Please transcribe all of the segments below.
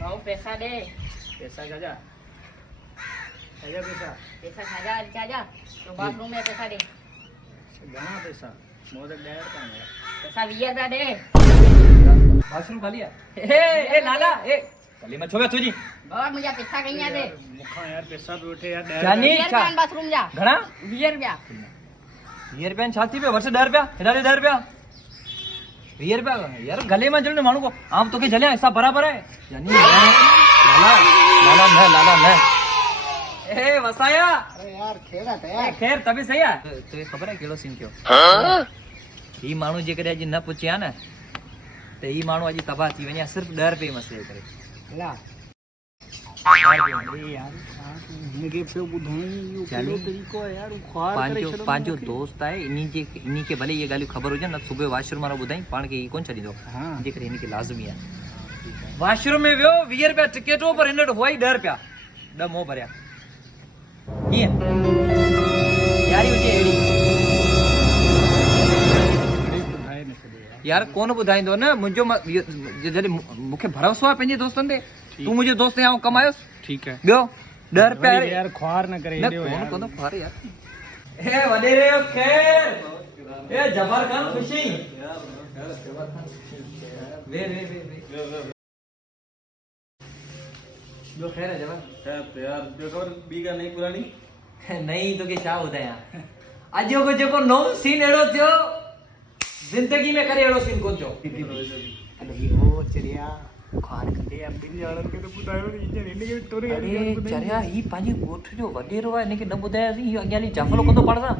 भाऊ पैसा दे। पैसा जा पैसा पैसा खा जा तो बाथरूम में पैसा दे। घना पैसा मोदक डायर का है पैसा 20 रुपया दे। बाथरूम खाली है। ए लाला ए खाली मत छोड़ तुझी बाबा मुझे पैसा कहीं आ दे। मुखा यार पैसा भी उठे यार डायर जानी 20 रुपया बाथरूम जा। घना 20 रुपया 20 रुपया छाती पे वर्ष 10 रुपया हेडा 10 रुपया 20 रुपया यार गले में जलने मानू को आम तो के जले ऐसा बराबर है जानी लाला लाला न ए वसाया अरे यार खेड़ा था यार खैर तभी सही है तो ये खबर है केड़ो सीन क्यों ई मानू जे करे अजी न पूछया न तो ई मानू अजी तबाह थी वने सिर्फ 10 रुपए मसले करे ला अरे यार इनके पे बुधाई यो केड़ो तरीको है यार ख्वार करे पांचो दोस्त है इन्हीं के भले ये गाली खबर हो जाए न सुबह वॉशरूम मारो बुधाई पाण के ई कोन छडी दो हां जे करे इनके लाजमी है वॉशरूम में वियो 20 रुपया टिकटो पर हिनट होई 10 रुपया डमो भरया ये यारी हुजे एड़ी यार कौन बुधाइंदो न मुझो जदे मुखे भरोसो है पंजे दोस्तन दे तू मुझे दोस्त यहां कमायो ठीक है गयो 10 रुपया यार ख्वार न करे न कौन ख्वार यार ए वडे रे खैर ए जबर खान खुशी वे जो खैर है जबर यार देखो बीगा नहीं पुरानी नहीं तो के छा बुधाया अजो को जेको नो सीन एड़ो थियो जिंदगी में करे एड़ो सीन कोन थियो अरे ओ चरिया ख्वार कते अब दिन जाड़न के तो बुधायो इजे इनके तोरे अरे चरिया ही पाजी गोठ जो वडेरो है इनके न बुधाया सी अग्याली जाफलो कोन पड़दा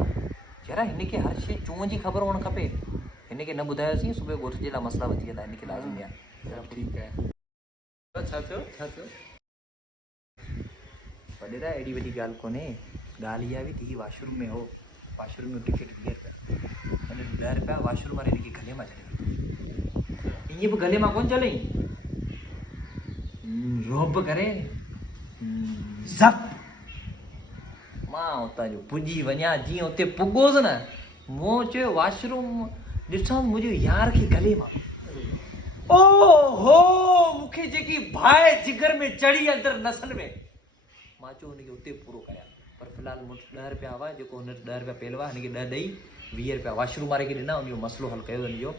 जरा इनके हर शे चूं जी खबर होण खपे इनके न बुधाया सी सुबह गोठ जेला मसला वधी वेंदा इनके लाजमी है ठीक है अच्छा अच्छा वडेरा एडी वडी गाल कोने गाल या भी थी वॉशरूम में हो वॉशरूम में टिकट 20 रुपया मैंने 10 रुपया वॉशरूम मारे के गले में चले ये गले में कौन चले रोब करे जप मां होता जो पुजी वन्या जी होते पुगोस ना मो चे वॉशरूम दिसो मुझे यार के गले में ओ हो मुखे जेकी भाई जिगर में चढ़ी अंदर नसल में माचो उनके उते पूरो करया पर फिलहाल मुठ 10 रुपया आवा जो को 10 रुपया पेलवा ने के 10 दई 20 रुपया वॉशरूम मारे के दिना उनियो मसलो हल कयो उनियो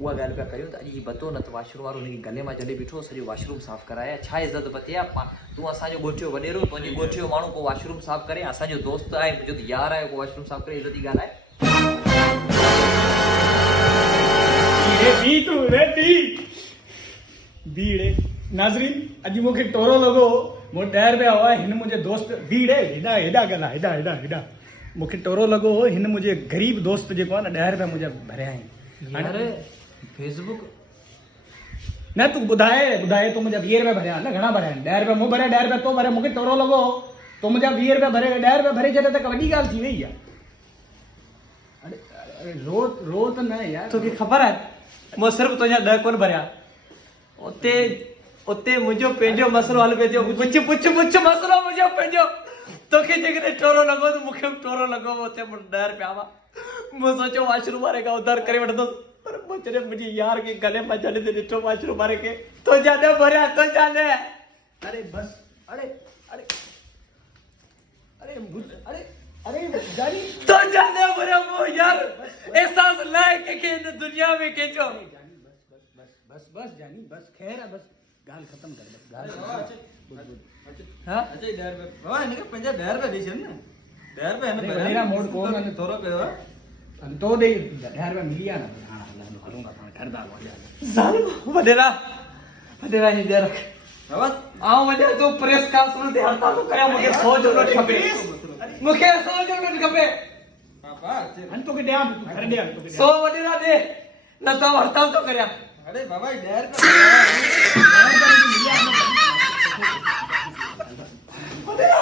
उहा गाल पे करियो त अजी बतो न त वॉशरूम वारो उनके गले में जडे बिठो सजो वॉशरूम साफ कराया छा इज्जत बतिया तू असा जो गोठियो वडेरो तुझे गोठियो मानू को वॉशरूम साफ करे असा जो दोस्त है जो यार है को वॉशरूम साफ करे इज्जत की गाल है रे बी तू रे बी रे नाजरीन अजी मुखे टोरो लगो मो 10 रुपया हुआ हिन मुझे दोस्त भीड़ है हेडा हेडा गला हेडा हेडा हेडा मुखे टोरो लगो हिन मुझे गरीब दोस्त जेको है ना 10 रुपया मुझे भरया है अरे फेसबुक न तू बुधाए तो मुझे 20 रुपया भरया ना घना भरया 10 रुपया मु भरे 10 रुपया तो भरे मुखे टोरो लगो तो मुझे 20 रुपया भरे 10 रुपया भरे छे त वडी गाल थी वई है अरे रो तो न यार तो की खबर है मो सिर्फ तुझा 10 कोन भरया उते मुझो पेंजो मसलो हल पेजो पुछ मसलो मुझो पेंजो तो के जगह टोरो लगो तो मुखे टोरो लगो उते 10 रुपया आवा मु सोचो वॉशरूम मारे का उधार करे वठदो पर मुझे मुझे यार के गले में चले से डिटो वॉशरूम मारे के तो जाने भरया तो जाने अरे बस अरे अरे अरे अरे जानी तो जाने भरया मो यार एहसास लाए के इन दुनिया में के जो बस जानी बस खैर है बस गाल खत्म कर बस गाल हां अच्छा 10 रुपया बाबा इनके पंजा 10 रुपया देशन ना 10 रुपया ने मेरा मोड कोन ने थोरो कयो अन तो दे 10 रुपया मिलिया ना हां हां करूंगा घर दाल वाले जालिम वडेरा ही दे रख बाबा आओ वजह तो प्रेस काउंसिल दे हड़ताल तो कया मुके 100 जो नोट खपे मुके 100 जो नोट खपे पापा अन तो के दे घर दे तो के 100 वडेरा दे न तो हड़ताल तो करया अरे बाबा 10 रुपया मिलिया ना वडेरा